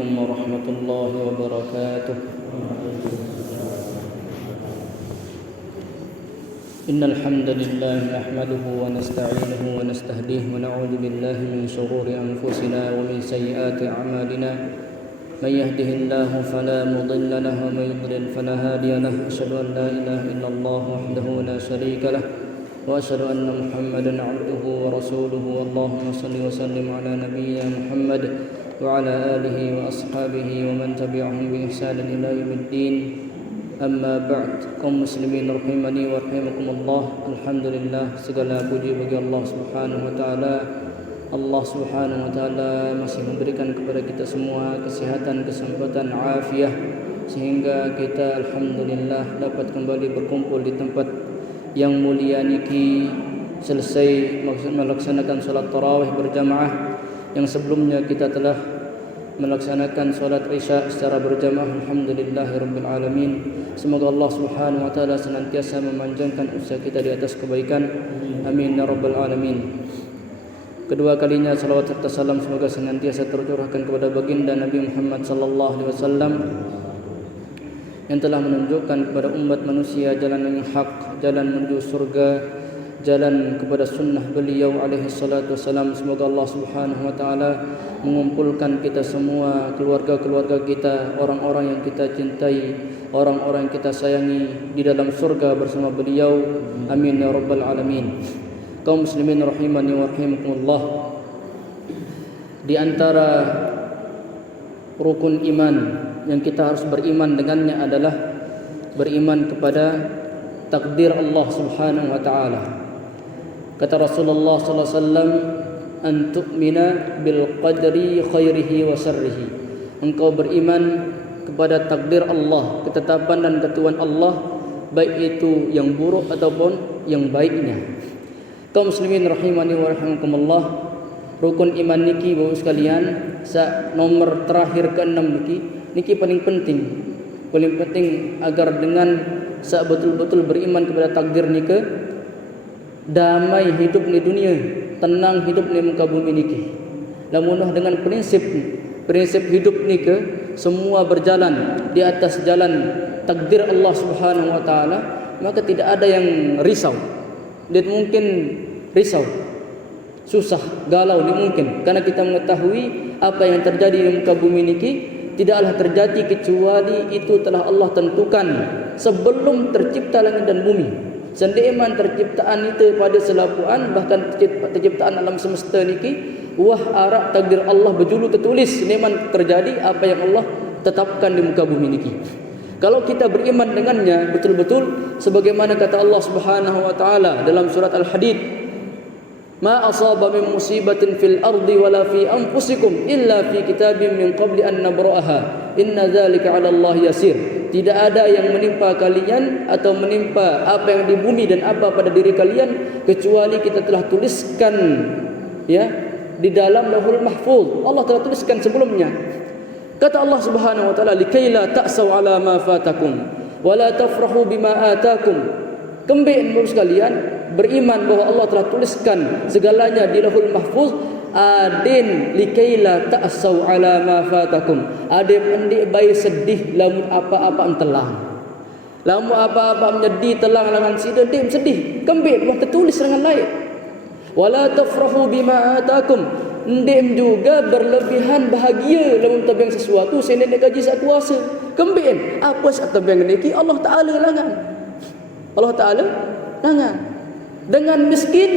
عليكم ورحمة الله وبركاته. إن الحمد لله نحمده ونستعينه ونستهديه ونعوذ بالله من شرور أنفسنا ومن سيئات أعمالنا. من يهده الله فلا مضل له ومن يضلل فلا هادي له. أشهد أن لا إله إلا الله وحده لا شريك له وأشهد أن محمدا عبده ورسوله. اللهم صل وسلم على نبينا محمد وعلى آله وأصحابه ومن تبعهم بإحسان إلى يوم الدين. Amma ba'd, kaum muslimin rahimani wa rahimakumullah. Alhamdulillah, segala puji bagi Allah Subhanahu wa taala. Allah Subhanahu wa taala masih memberikan kepada kita semua kesehatan, kesempatan, afiah, sehingga kita alhamdulillah dapat kembali berkumpul di tempat yang mulia niki, selesai melaksanakan salat tarawih berjamaah yang sebelumnya kita telah melaksanakan salat Isya secara berjamaah. Alhamdulillahirabbil alamin. Semoga Allah Subhanahu wa taala senantiasa memanjangkan usia kita di atas kebaikan. Amin ya rabbal alamin. Kedua kalinya salawat serta salam semoga senantiasa tercurahkan kepada baginda Nabi Muhammad sallallahu alaihi wasallam yang telah menunjukkan kepada umat manusia jalan yang hak, jalan menuju surga, jalan kepada sunnah beliau alaihi salatu wasalam. Semoga Allah Subhanahu wa taala mengumpulkan kita semua, keluarga-keluarga kita, orang-orang yang kita cintai, orang-orang yang kita sayangi di dalam surga bersama beliau. Amin ya rabbal alamin. Kaum muslimin rahimani wa rahimakumullah, di antara rukun iman yang kita harus beriman dengannya adalah beriman kepada takdir Allah Subhanahu wa taala. Kata Rasulullah sallallahu alaihi wasallam, "An tu'mina bil qadri khairihi wa sharrihi." Engkau beriman kepada takdir Allah, ketetapan dan ketentuan Allah, baik itu yang buruk ataupun yang baiknya. Kaum muslimin rahimani wa rahimakumullah, rukun iman niki Bapak sekalian, nomor terakhir ke-6 niki paling penting. Paling penting agar dengan betul-betul beriman kepada takdir niki, damai hidup di dunia, tenang hidup di muka bumi niki. Lamunah dengan prinsip hidup niki semua berjalan di atas jalan takdir Allah Subhanahu wa taala, maka tidak ada yang risau. Dia mungkin risau, susah, galau dia mungkin, karena kita mengetahui apa yang terjadi di muka bumi niki tidaklah terjadi kecuali itu telah Allah tentukan sebelum tercipta langit dan bumi. Sendiman terciptaan itu pada selapuan, bahkan terciptaan alam semesta niki, wah arak takdir Allah berjulu tertulis neman terjadi apa yang Allah tetapkan di muka bumi niki. Kalau kita beriman dengannya betul-betul sebagaimana kata Allah Subhanahu wa taala dalam surat Al-Hadid, "Ma asaba min musibatin fil ardi wala fi anfusikum illa fi kitabim min qabli an nabra'aha. Inna dzalika 'ala Allah yasir." Tidak ada yang menimpa kalian atau menimpa apa yang di bumi dan apa pada diri kalian kecuali kita telah tuliskan ya di dalam Lauhul Mahfuz. Allah telah tuliskan sebelumnya. Kata Allah Subhanahu wa taala, "Likaila ta'sau 'ala ma fatakum wa la tafrahu bima atakum." Kembali Bapak sekalian, beriman bahwa Allah telah tuliskan segalanya di Lauhul Mahfuz. Adin likaila ta'sau 'ala ma fatakum. Adin endik bayi sedih lamun apa-apa entelang. Lamun apa-apa menyedih telang langan sida dim sedih. Kembali Allah tertulis dengan lain. Wala tafrahu bima atakum. Ndim juga berlebihan bahagia lamun tabang sesuatu sene nek gaji sak kuasa. Kembien apa sak tabang niki Allah Taala langan. Allah Taala langan. Dengan miskin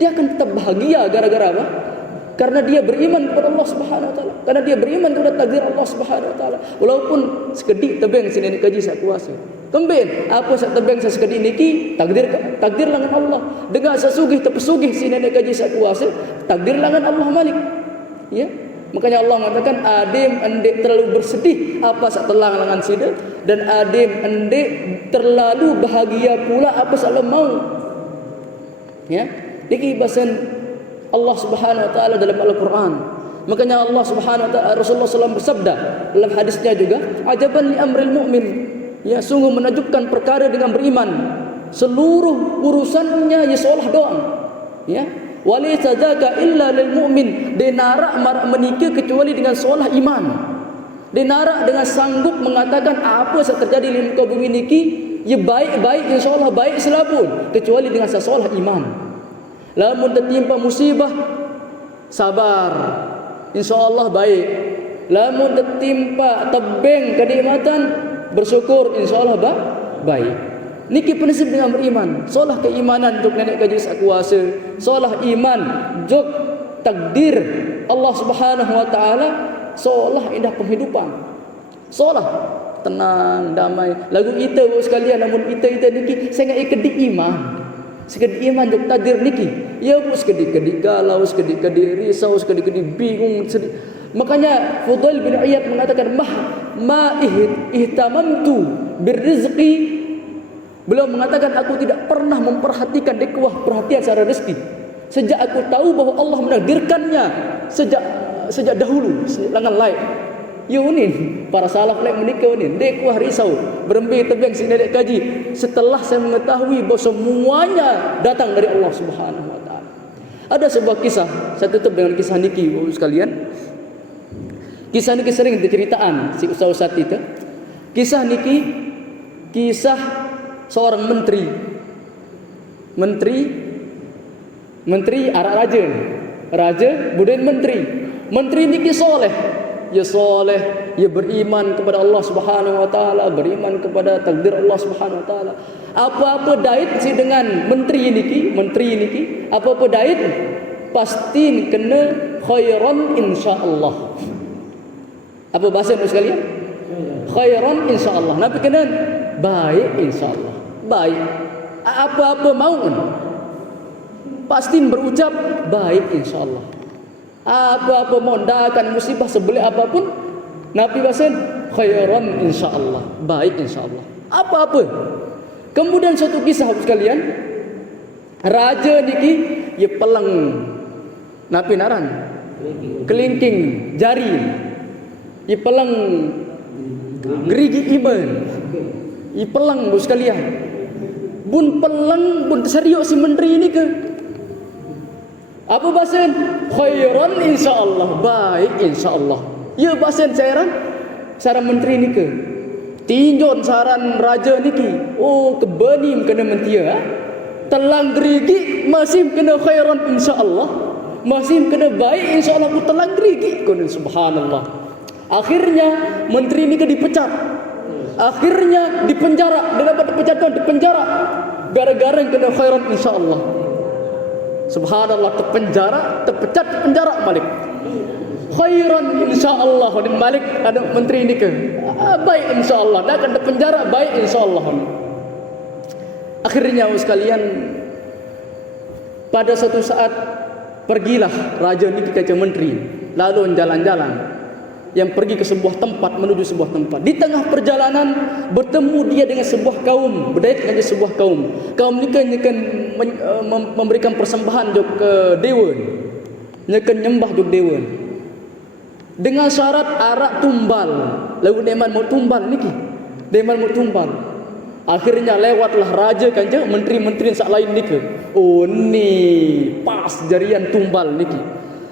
dia akan tetap bahagia gara-gara apa? Karena dia beriman kepada Allah Subhanahu wa taala. Karena dia beriman kepada takdir Allah Subhanahu wa taala. Walaupun sekedik tabang sene nek gaji sak kuasa. Kembien apa sak tabang sekedik niki takdir langan Allah. Dengan sesugih terpesugih sene nek gaji sak kuasa, takdir langan Allah Malik. Ya, makanya Allah mengatakan adim endek terlalu bersedih apa sak telang langan sida, dan adim endek terlalu bahagia pula apa sak mau. Ya, niki bahasan Allah Subhanahu wa taala dalam Al-Qur'an. Makanya Allah Subhanahu wa taala, Rasulullah SAW bersabda dalam hadisnya juga, "Ajaban li amril mu'min." Ya, sungguh menakjubkan perkara dengan beriman. Seluruh urusannya ya seolah doang. Ya, walaysa dzaka illa lil mu'min. Dia narak marak menikah kecuali dengan seolah iman. Dia narak dengan sanggup mengatakan apa yang terjadi di muka bumi niki, ya baik-baik, insya-Allah baik selapun, kecuali dengan sesolah iman. Lamun tertimpa musibah, sabar, insya-Allah baik. Lamun tertimpa tebing kenikmatan, bersyukur, insya-Allah baik. Niki prinsip dengan beriman. Solah keimanan jok nenek kaji sak kuasa. Solah iman jok takdir Allah Subhanahu wa taala. Solah indah penghidupan. Solah tenang, damai. Lagu kita sekalian, namun kita niki sangat ikedi iman. Sekedi iman jok takdir niki. Ya bu sekedi-kedi galau, sekedi-kedi risau, sekedi-kedi bingung, sedih. Makanya Fudail bin Iyad mengatakan ihtamamtu birrizqi. Beliau mengatakan aku tidak pernah memperhatikan dekuah perhatian secara rezeki sejak aku tahu bahwa Allah menakdirkannya sejak dahulu, sejak langan lain. Ya unin para salaf lain menikah unin dekuah risau berembing tebing sini dek kaji setelah saya mengetahui bahwa semuanya datang dari Allah Subhanahu wa taala. Ada sebuah kisah, saya tutup dengan kisah niki Bapak sekalian. Kisah niki sering diceritaan si ustaz itu. Kisah niki kisah seorang menteri arak raja budaya menteri niki soleh, ya beriman kepada Allah Subhanahu wa taala, beriman kepada takdir Allah Subhanahu wa taala. Apa-apa dait si dengan menteri niki apa-apa dait pasti kena khairan insyaallah. Apa bahasa itu sekalian? Khairan insyaallah. Nabi kena baik insyaallah. Baik. Apa-apa mau pasti berucap baik insyaallah. Apa-apa mau ndakan musibah sebelah apapun Nabi bahasa khairan insyaallah. Baik insyaallah. Apa-apa. Kemudian satu kisah sekalian, raja niki ya pelang Nabi naran kelingking jari. I pelang gerigi iman. I pelang bu sekalian. Bun pelang bun serius si menteri ini ke. Apa bahasa? Khairan insyaallah, baik insyaallah. Ya bahasa saran menteri ini ke. Tinjon saran raja niki. Oh kebenim kena mentia. Telang gerigi masih kena khairan insyaallah. Masih kena baik insyaallah ku telang gerigi kun subhanallah. Akhirnya menteri ini dipecat. Akhirnya dipenjara. Dia dapat dipenjara gara-gara yang kena khairan insyaallah. Subhanallah, terpecat penjara Malik. Khairan insyaallah dan Malik ada menteri ini ke. Baik insyaallah, dia akan dipenjara baik insyaallah. Akhirnya sekalian pada suatu saat pergilah raja ini ke menteri lalu jalan-jalan yang pergi ke sebuah tempat menuju sebuah tempat. Di tengah perjalanan bertemu dia dengan sebuah kaum, berdaya dengan sebuah kaum. Kaum ini kan memberikan persembahan jok ke dewan. Nyekan nyembah jok dewan. Dengan syarat arak tumbal. Lalu deman mau tumbal niki. Deman mau tumbal. Akhirnya lewatlah raja kan je menteri-menteri sak lain niki. Oh ni pas jarian tumbal niki.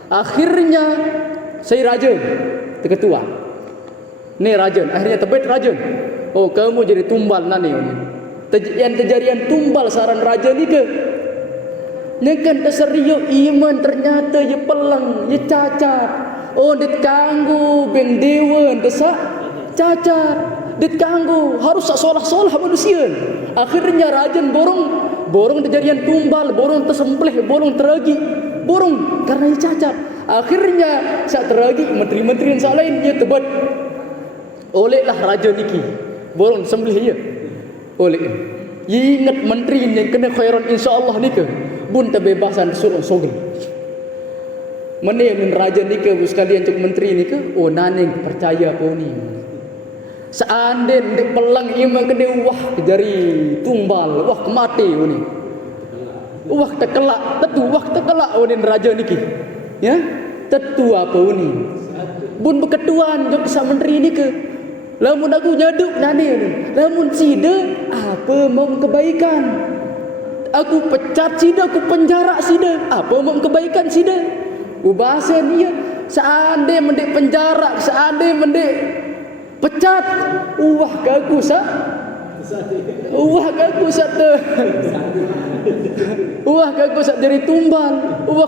Akhirnya saya raja ketua. Ni rajan, akhirnya tebet rajan. Oh kamu jadi tumbal nani ini. Terjadian tumbal saran raja ni ke. Nekan terseriuk iman ternyata ye pelang, ye cacat. Oh dit kanggu beng dewan desak cacat. Dit kanggu harus solah-solah manusia. Akhirnya rajan borong terjadian tumbal, borong tersembelih, borong teragi, borong karena ye cacat. Akhirnya saat teragi menteri-menteri yang saat lain dia tebat olehlah raja niki borong sembelih dia oleh ingat menteri yang kena khairan insyaallah nika bun terbebasan suruh sogel mana yang raja nika sekalian cuk menteri nika oh naning percaya apa ni seandainya dek pelang iman kena wah jari tumbal wah kemati ni wah terkelak tentu wah terkelak ni raja niki ya tetua apa ni bun berketuan jok sa menteri ni ke lamun aku nyaduk nani lamun sida apa mau kebaikan aku pecat sida aku penjara sida apa mau kebaikan sida bahasa dia seandainya mendik penjara, seandainya mendik pecat, kaku sa kaku sa jadi tumbal,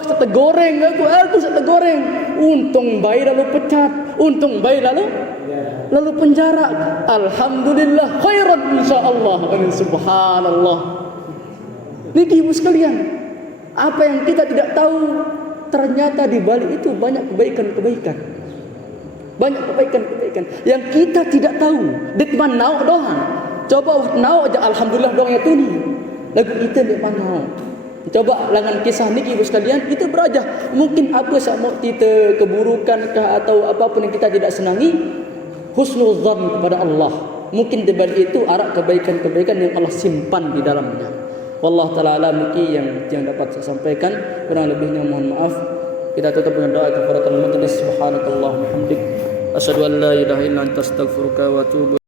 sa tegoreng aku sa tegoreng. Untung bayi lalu pecat, untung bayi lalu penjara. Alhamdulillah khairan insyaallah. Subhanallah. Niki ibu sekalian, apa yang kita tidak tahu, ternyata di balik itu banyak kebaikan-kebaikan. Banyak kebaikan-kebaikan yang kita tidak tahu. Ditman nau doang. Coba nau aja alhamdulillah doang ya tuni. Lagu itu dia nau. Coba langan kisah niki ibu sekalian, itu beraja. Mungkin apa sama kita keburukan kah atau apapun yang kita tidak senangi, husnuzan kepada Allah. Mungkin di balik itu ada kebaikan-kebaikan yang Allah simpan di dalamnya. Wallahu taala alam. Niki yang dapat saya sampaikan, kurang lebihnya mohon maaf. Kita tutup dengan doa kafaratul majlis. Subhanakallahumma hamdik, asyhadu an la ilaha illa anta astaghfiruka wa atubu